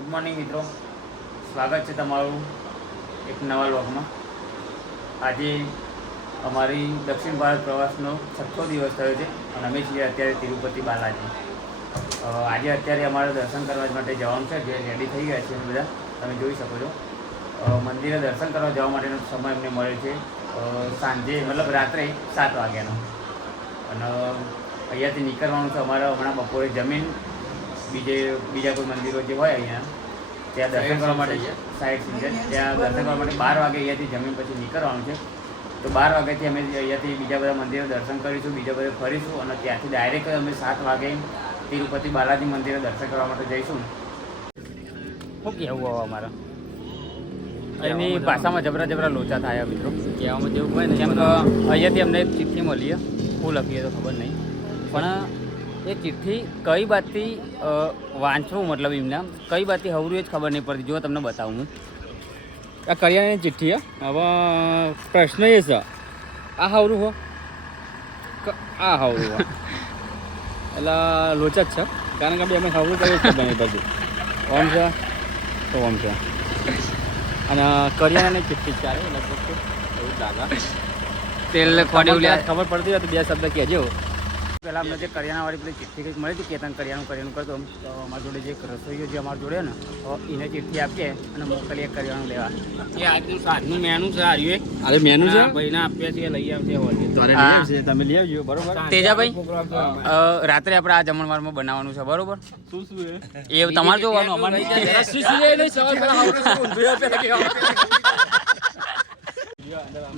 Good morning મિત્રો, સ્વાગત છે તમારું એક નવા વ્લોગમાં। આજે અમારી દક્ષિણ ભારત પ્રવાસનો 6થો દિવસ થયો છે અને અમે છીએ અત્યારે તિરુપતિ બાલાજી। આજે અત્યારે અમારે દર્શન કરવા માટે જવાનું છે, જે રેડી થઈ ગયા છે બધા તમે જોઈ શકો છો। મંદિરે દર્શન કરવા જવા માટેનો સમય અમને મળે છે સાંજે મતલબ રાત્રે 7 વાગ્યાનો અને અહીંયાથી નીકળવાનું છે અમારે હમણાં બપોરે જમીન બીજા કોઈ મંદિરો જે હોય અહીંયા ત્યાં દર્શન કરવા માટે સાઈડ સીન છે, ત્યાં દર્શન કરવા માટે 12 વાગે અહીંયાથી જમીન પછી નીકળવાનું છે। તો 12 વાગ્યાથી અમે અહીંયાથી બીજા બધા મંદિરો દર્શન કરીશું, બીજા બધા ફરીશું અને ત્યાંથી ડાયરેક્ટ અમે 7 વાગે તિરુપતિ બાલાજી મંદિરે દર્શન કરવા માટે જઈશું। શું કહેવું હવે અમારા એની ભાષામાં જબરા લોચા થાય મિત્રો, કહેવામાં જેવું હોય ને, કેમ કે અહીંયાથી અમને એક ચિઠ્ઠી મળી, શું લખીએ તો ખબર નહીં, પણ એ ચિઠ્ઠી કઈ બાતથી વાંચવું મતલબ એમને કઈ બાતથી હવરું એ જ ખબર નહીં પડતી। જો તમને બતાવું હું આ કરિયાણાની ચિઠ્ઠી હવે પ્રશ્ન એ છે આ હવરું હો આ હવરું હો એટલે લોચા જ છે, કારણ કે અમે હવરું કઈ ખબર નહીં પડતી। ઓમ છે તો ઓમ છે અને કરિયાણાની ચિઠ્ઠી ચાલે લગભગ એવું લાગે તેલ ખોડી ખબર પડતી હોય તો 2 શબ્દ કહેજો। પહેલાં અમને જે કરિયાણાવાળી પેલી ચિઠ્ઠી કંઈક મળી હતી, કેતન કરિયાણું કરતો તો અમારા જોડે જે રસોઈઓ જે અમારા જોડે ને તો એને ચિઠ્ઠી આપીએ અને મોકલીએ કરિયાણું લેવા। એ આજનું સાંજનું મેનુ છે, અરે મેનુ છે ભાઈને આપીએ છીએ, લઈ આવશે તમે લઈ આવજો બરોબર। તેજાભાઈ રાત્રે આપણે આ જમણવારમાં બનાવવાનું છે બરોબર, શું શું એ તમારે જોવાનું અમારે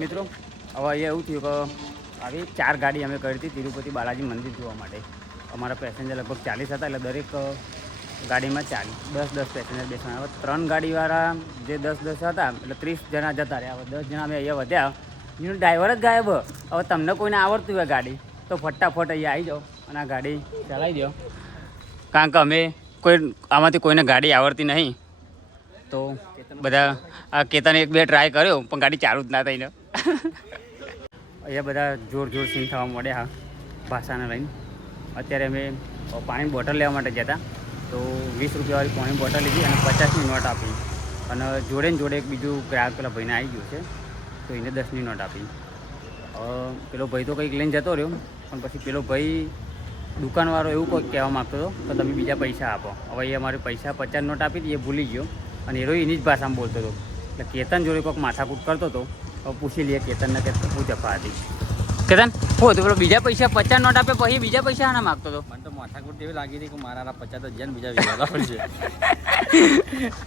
મિત્રો। હવે અહીંયા એવું થયું કે આવી 4 ગાડી અમે કરી હતી તિરુપતિ બાલાજી મંદિર જોવા માટે। અમારા પેસેન્જર લગભગ 40 હતા, એટલે દરેક ગાડીમાં 10 પેસેન્જર બેસવાના। હવે 3 ગાડીવાળા જે 10 હતા એટલે 30 જણા જતા રહ્યા। હવે 10 જણા અમે અહીંયા વધ્યા, એનું ડ્રાઈવર જ ગાયબ। હવે તમને કોઈને આવડતું હોય ગાડી તો ફટાફટ અહીંયા આવી જાઓ અને આ ગાડી ચલાવી દો, કારણ કે અમે આમાંથી કોઈને ગાડી આવડતી નહીં। તો બધા આ કેતાને 1-2 ટ્રાય કર્યો પણ ગાડી ચાલુ જ ના થઈને અહીંયા બધા જોર સીન થવા મળ્યા ભાષાને લઈને। અત્યારે અમે પાણીની બોટલ લેવા માટે ગયા હતા, તો 20 રૂપિયાવાળી પાણીની બોટલ લીધી અને 50ની નોટ આપી અને જોડે એક બીજું ગ્રાહક પેલા ભાઈને આવી ગયું છે તો એને 10ની નોટ આપી। પેલો ભાઈ તો કંઈક લઈને જતો રહ્યો, પણ પછી પેલો ભાઈ દુકાનવાળો એવું કંઈક કહેવા માગતો હતો તો તમે બીજા પૈસા આપો। હવે એ અમારે પૈસા 50 નોટ આપી હતી, એ ભૂલી ગયો અને એનો એની જ ભાષામાં બોલતો હતો, એટલે કેતન જોડે કોઈક માથાકૂટ કરતો હતો। હવે પૂછી લઈએ કેતનને કે શું જફા હતી। કેતન શું હતું પેલો બીજા પૈસા 50 નોટ આપે પછી બીજા પૈસા ના માગતો હતો? મને તો માથાકૂટ એવી લાગી હતી કે મારા 50 તો જ્યાં બીજા વિચારવા પડશે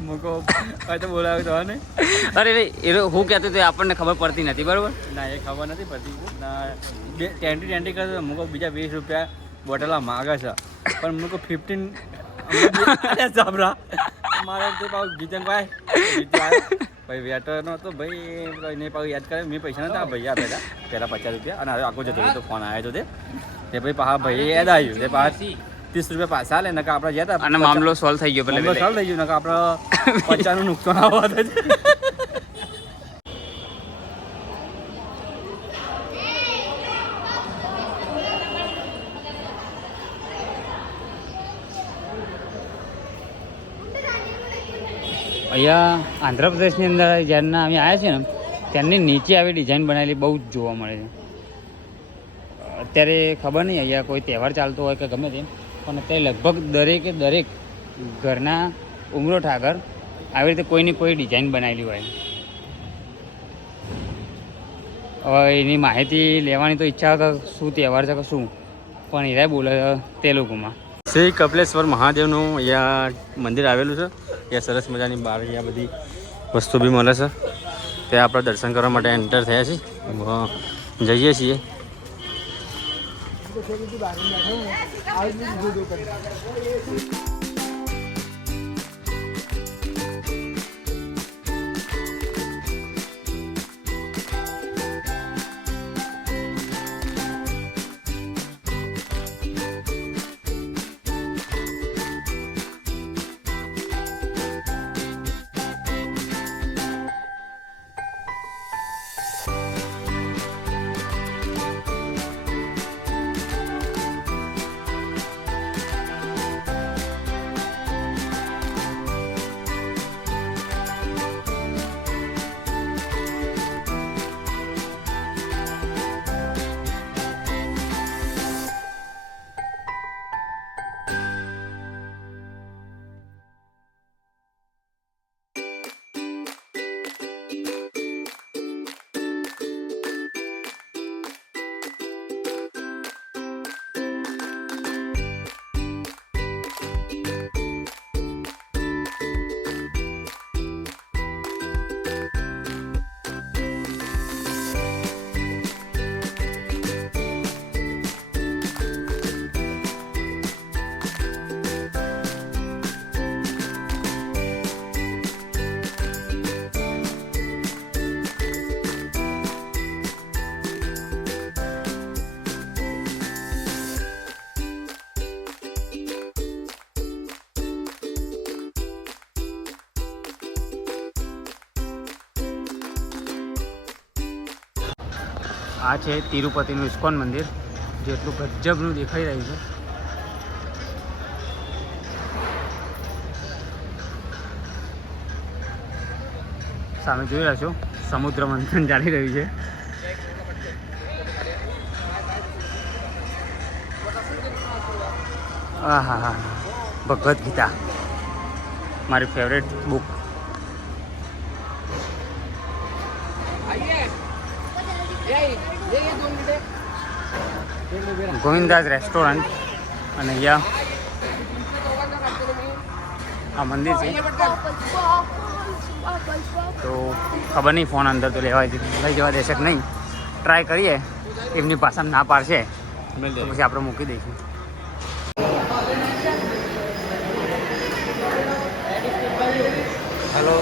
મૂકો તો બોલાવ્યો તો ને। અરે એ હું કહેતો હતો આપણને ખબર પડતી નથી બરાબર, ના એ ખબર નથી પડતી ના ટેન્ટી કરતો મૂકો બીજા 20 રૂપિયા બોટલા માગે છે, પણ મૂકો 15 સાંભળા મારે તો પાછું ગીતનભાઈ ભાઈ વેટર નો તો ભાઈ એને પાછું યાદ કરે મેં પૈસા નતા ભાઈ આપેલા પહેલાં 50 રૂપિયા અને હવે આખો જતો તો ફોન આવ્યો તો તે ભાઈ પાછા ભાઈ યાદ આવ્યું તે પાછા 30 રૂપિયા પાછા લે નકા આપણે ગયા હતા અને મામલો સોલ્વ થઈ ગયો, સોલ્વ થઈ ગયું નકા આપણે 50નું નુકસાન આવવા હતું। અહીંયા આંધ્રપ્રદેશની અંદર જ્યારના અમે આવ્યા છીએ ને ત્યાંની નીચે આવી ડિઝાઇન બનાવેલી બહુ જ જોવા મળે છે। અત્યારે ખબર નહીં અહીંયા કોઈ તહેવાર ચાલતો હોય કે ગમે તેમ, પણ અત્યારે લગભગ દરેક ઘરના ઉમરો ઠાકર આવી રીતે કોઈની કોઈ ડિઝાઇન બનાવેલી હોય। હવે એની માહિતી લેવાની તો ઈચ્છા કે શું તહેવાર છે કે શું, પણ એરાય બોલે તેલુગુમાં। શ્રી કપિલેશ્વર મહાદેવનું અહીંયા મંદિર આવેલું છે, ત્યાં સરસ મજાની બહાર અહીંયા બધી વસ્તુ બી મળે છે, ત્યાં આપણે દર્શન કરવા માટે એન્ટર થયા છીએ, જઈએ છીએ। આ છે તિરુપતિનું ઇસ્કોન મંદિર, જેટલું ગજબનું દેખાઈ રહ્યું છે. સામે જોઈ રહ્યા છો સમુદ્ર મંથન ચાલી રહ્યું છે. હા હા હા, ભગવદ્ ગીતા મારી ફેવરેટ બુક. ગોવિંદાસ રેસ્ટોરન્ટ અને અહીંયા આ મંદિર છે. તો ખબર નહીં ફોન અંદર તો લઈ જવા દેશે કે નહીં. ટ્રાય કરીએ, એમની પાછા ના પાડશે તો પછી આપણે મૂકી દઈશું. હેલો,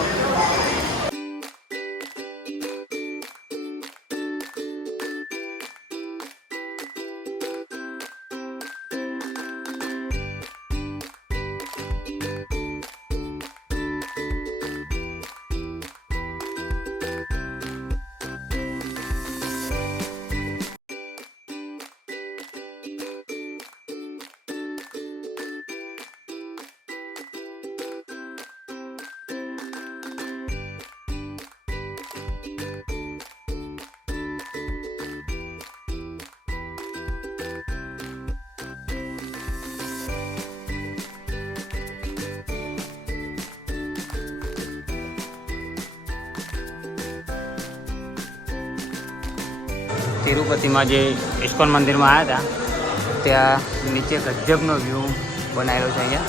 તિરુપતિમાં જે ઇસ્કોન મંદિરમાં આવ્યા હતા ત્યાં નીચે ગજબનો વ્યૂ બનાવેલો છે અહીંયા,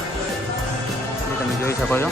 જે તમે જોઈ શકો છો.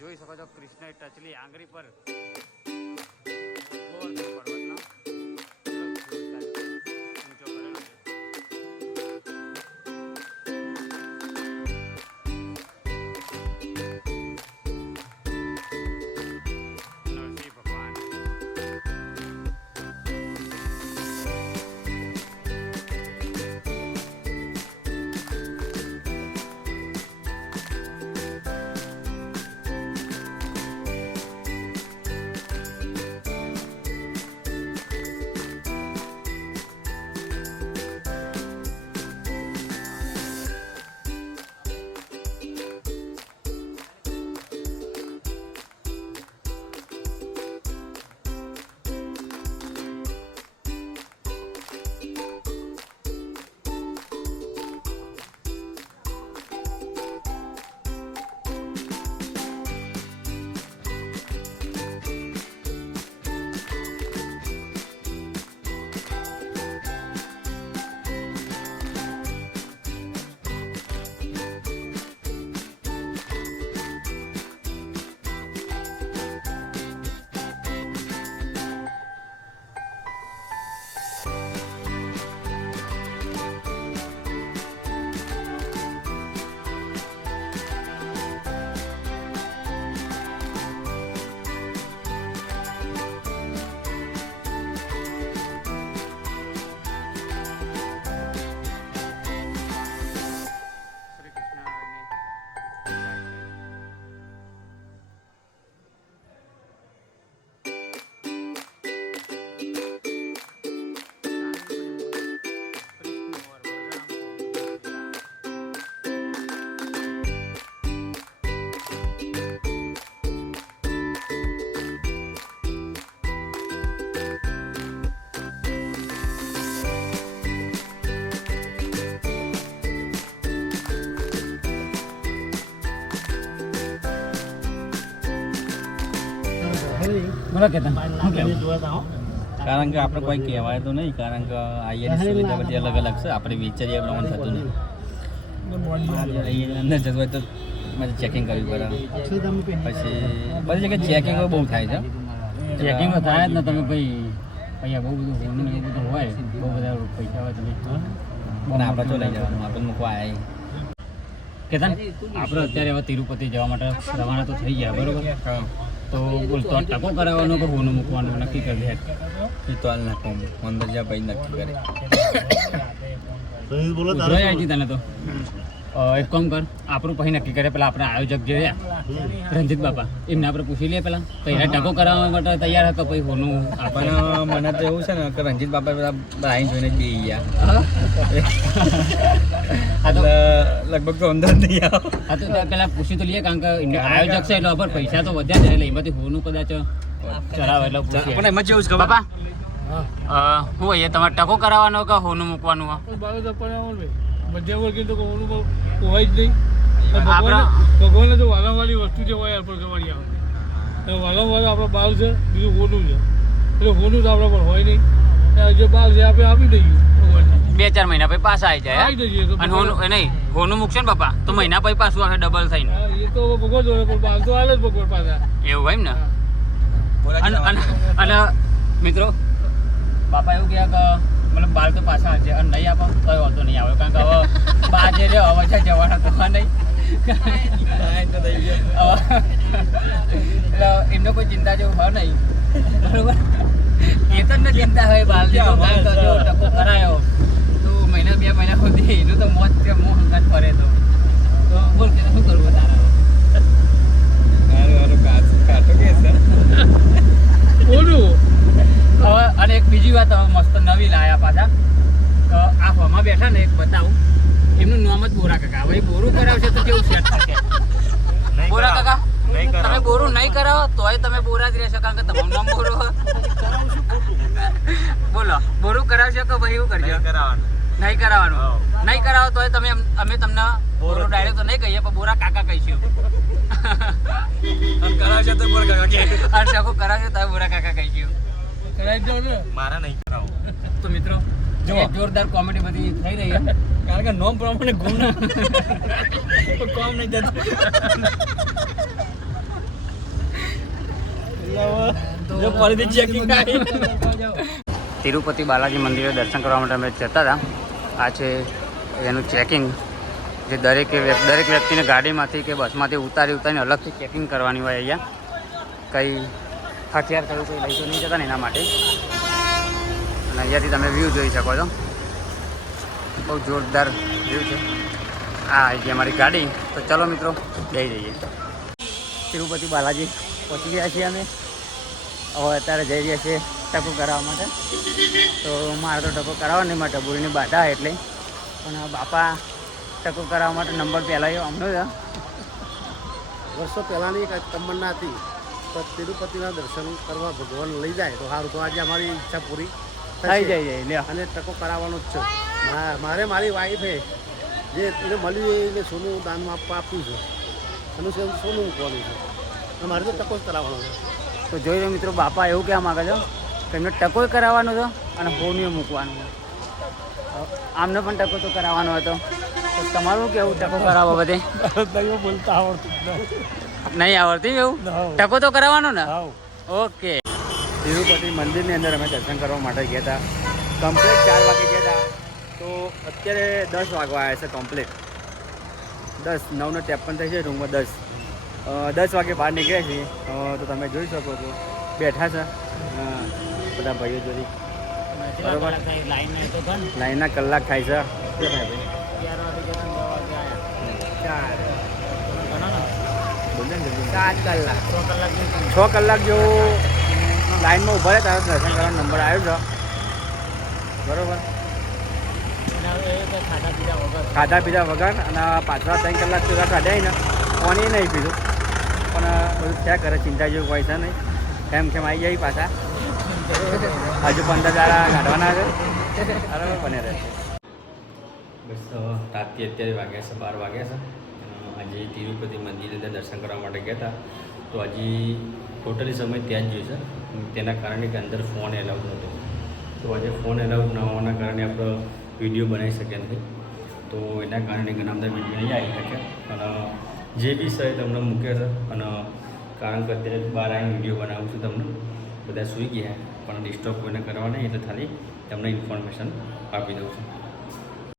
જોઈ શકો છો કૃષ્ણ ટચલી આંગળી પર પર્વતનો ઊંચો કરેલો છે. નરસિંહ ભગવાન બોલો કેતન શું કહેવું? કારણ કે આપણે કોઈ કહેવાય તો નહીં, કારણ કે અહીંયાની સુવિધા બધી અલગ અલગ છે, આપણે વિચારીએ પ્રમાણે થતું નહીં. અહીંયા અંદર જતું હોય તો મારે ચેકિંગ કરવી પડે, પછી બધી જગ્યાએ ચેકિંગ બહુ થાય છે. ચેકિંગ તો થાય જ ને. તમે ભાઈ અહીંયા બહુ બધું હોનું ને એ બધું હોય, બહુ બધા પૈસા હોય તમે અને આપણે તો લઈ જવાનું, આપણે મૂકવા આવ્યા. કેતન આપણે અત્યારે હવે તિરુપતિ જવા માટે રવાના તો થઈ ગયા બરોબર. તો બોલ તો ટકો કરાવવાનો કે હોનું મૂકવાનું નક્કી કરી દે. એ તો હાલ નાખો અંદર જ્યાં ભાઈ નક્કી કરે. ઉધરાઈ આવી હતી તને તો એક કામ કર, આપણું પછી નક્કી કરે. પેલા આપણા આયોજક જે રહ્યા રંજીત બાપા, એમને આપણે પૂછી લઈએ પેલા પહેલા ટકો કરાવવા માટે તૈયાર હતા પછી હોનું આપણને મને તો એવું છે ને કે રંજીત બાપા બધા રાહીન જોઈને જ બેસી ગયા. એટલે લગભગ તો અંદર નહીં આવો. હા તો પેલા પૂછી તો લઈએ, કારણ કે આયોજક છે એટલે ખબર પૈસા તો વધ્યા છે એટલે એમાંથી હોનું કદાચ ચલાવે એટલે પણ એમાં જેવું છે બાપા હું અહીંયા તમારે ટકો કરાવવાનો કે હોનું મૂકવાનું? મધ્યમ વર્ગી તો હોય જ નહીં. આપણા ભગવાનને તો વાલાવાળી વસ્તુ જે હોય અર્પણ કરવાની આવે. વાલાવાળા આપણા બાળ છે, બીજું હોનું છે, એટલે હોનું તો આપણા પર હોય નહીં. જે બાળ છે આપણે આપી દઈએ ભગવાનને. 2-4 મહિના પછી પાછા આવી જાય. આવી દઈએ તો અને હોનું નહીં, હોનું મૂકશે ને બાપા તો મહિના પછી પાછું આવે ડબલ થઈને. એ તો ભગવાન જોડે પણ બાળ તો હાલે જ ભગવાન પાછા. એવું હોય ને. અને મિત્રો બાપા એવું કહે કે મતલબ બાળ તો પાછા છે અને નહીં આપો તો વાંધો નહીં આવે, કારણ કે હવે બા જે રહ્યો હવે છે જવાના તો નહીં. એટલે એમને કોઈ ચિંતા જેવું હોય નહીં બરોબર. કેતનને ચિંતા હોય બાળની તો, કારણ કે જો ટકો કરાયો તો મહિના 2 મહિના સુધી એનું તો મોત છે, મોહ હંગાત ફરે તો બોલ કે શું કરવું તારા? હોનું હવે અને એક બીજી વાત હવે મસ્ત નવી લાયા પાછા. આ હોમાં બેઠા ને એક બતાવું, એમનું નામ જ બોરા કાકા. હવે બોરું કરાવશે તો કેવું સેટ થશે? બોરા કાકા તમે બોરું નહીં કરાવો તોય તમે બોરા જ રહેશો, કારણ કે તમારું નામ બોરો. બોલો બોરું કરાવશો કે ભાઈ એવું કરજો? નહીં કરાવવાનું. નહીં કરાવો તોય તમે અમે તમને બોરો ડાયરેક્ટ તો નહીં કહીએ પણ બોરા કાકા કહીશું. કરાવશે તો બોલ કાકા કે અને ટકો કરાવશો તો બોરા કાકા કહીશું. કરાવી દો ને. મારા નહીં કરાવો. તો મિત્રો જો જોરદાર કોમેડી બધી થઈ રહી છે, કારણ કે નોમ પ્રમાણે ગુમ ના કોમ નહીં જતું. જો ફરીથી ચેકિંગ તિરુપતિ બાલાજી મંદિરે દર્શન કરવા માટે અમે જતા હતા. આ છે એનું ચેકિંગ, જે દરેક વ્યક્તિને ગાડીમાંથી કે બસમાંથી ઉતારીને અલગથી ચેકિંગ કરવાની હોય. અહીંયા કંઈ હથિયાર કયું કંઈ લઈ તો નહીં જતા ને એના માટે. અને અહીંયાથી તમે વ્યૂ જોઈ શકો છો, બહુ જોરદાર વ્યૂ છે. આ આવી ગઈ અમારી ગાડી. તો ચલો મિત્રો જઈ જઈએ. તિરુપતિ બાલાજી પહોંચી ગયા છીએ અમે. હવે અત્યારે જઈ રહ્યા છીએ ટકો કરાવવા માટે. તો મારે તો ટકો કરાવવા નહીં, મારે ટબુરીની બાધા એટલે, પણ બાપા ટકો કરાવવા માટે નંબર પહેલાં અમનો છે. વર્ષો પહેલાંની એક તમન્ના હતી તો તિરુપતિના દર્શન કરવા ભગવાન લઈ જાય તો સારું. તો આજે અમારી ઈચ્છા પૂરી થઈ જાય લ્યો. અને ટકો કરાવવાનો જ છે. મારે મારી વાઈફે જે એને મળ્યું એને સોનું દાનમાં આપ્યું છે, એનું સોનું મૂકવાનું છે. અને મારે તો ટકો જ કરાવવાનો છે. તો જોઈ લો મિત્રો, બાપા એવું કહેવા માગે છે કે એમને ટકોય કરાવવાનો છે અને હોનું મૂકવાનું છે. આમને પણ ટકો તો કરાવવાનો હતો. તો તમારું કેવું ટકો કરાવો બધે? બોલતા આવડતું નહીં આવડતી એવું? ટકો તો કરાવવાનો ને? હાવ. ઓકે. તિરુપતિ મંદિરની અંદર અમે દર્શન કરવા માટે ગયા હતા. કમ્પ્લીટ 4 વાગે ગયા હતા. તો અત્યારે 10 વાગવા આવ્યા છે કમ્પ્લીટ. 9:53 થઈ છે, રૂમમાં 10 વાગે બહાર નીકળ્યા છીએ. તો તમે જોઈ શકો છો બેઠા છે બધા ભાઈઓ જોડી બરોબર. લાઈનના કલાક થાય છે. 6 કલાક જેવું લાઈનમાં ઊભા રહે તારે દર્શન કરવાનો નંબર આવ્યો છે બરોબર. ખાધા પીધા વગર અને પાછળ 3 કલાક સુધી કાઢ્યા ને પાણી નહીં પીધું, પણ બધું ત્યાં કરે, ચિંતા જેવું કોઈ છે નહીં. કેમ આવી જાય પાછા હજુ 15 દાડા કાઢવાના છે બરાબર. બને રહે બસ. રાતથી અત્યારે વાગ્યા છે 12 વાગ્યા છે. હજી તિરુપતિ મંદિરની અંદર દર્શન કરવા માટે ગયા હતા. તો હજી ટોટલી સમય ત્યાં જ જોઈશે તેના કારણે કે અંદર ફોન એલાઉડ નહોતો. તો આજે ફોન એલાઉડ ન હોવાના કારણે આપણો વિડીયો બનાવી શક્યા નથી. તો એના કારણે ઘણા બધા વિડીયો નહીં આવી શક્યા. અને જે બી સર તમને મૂક્યા છે અને કારણ કે અત્યારે બહાર આવીને વિડીયો બનાવું છું તમને બધા સૂઈ ગયા પણ ડિસ્ટર્બ કોઈને કરવા નહીં એટલે ખાલી તમને ઇન્ફોર્મેશન આપી દઉં છું.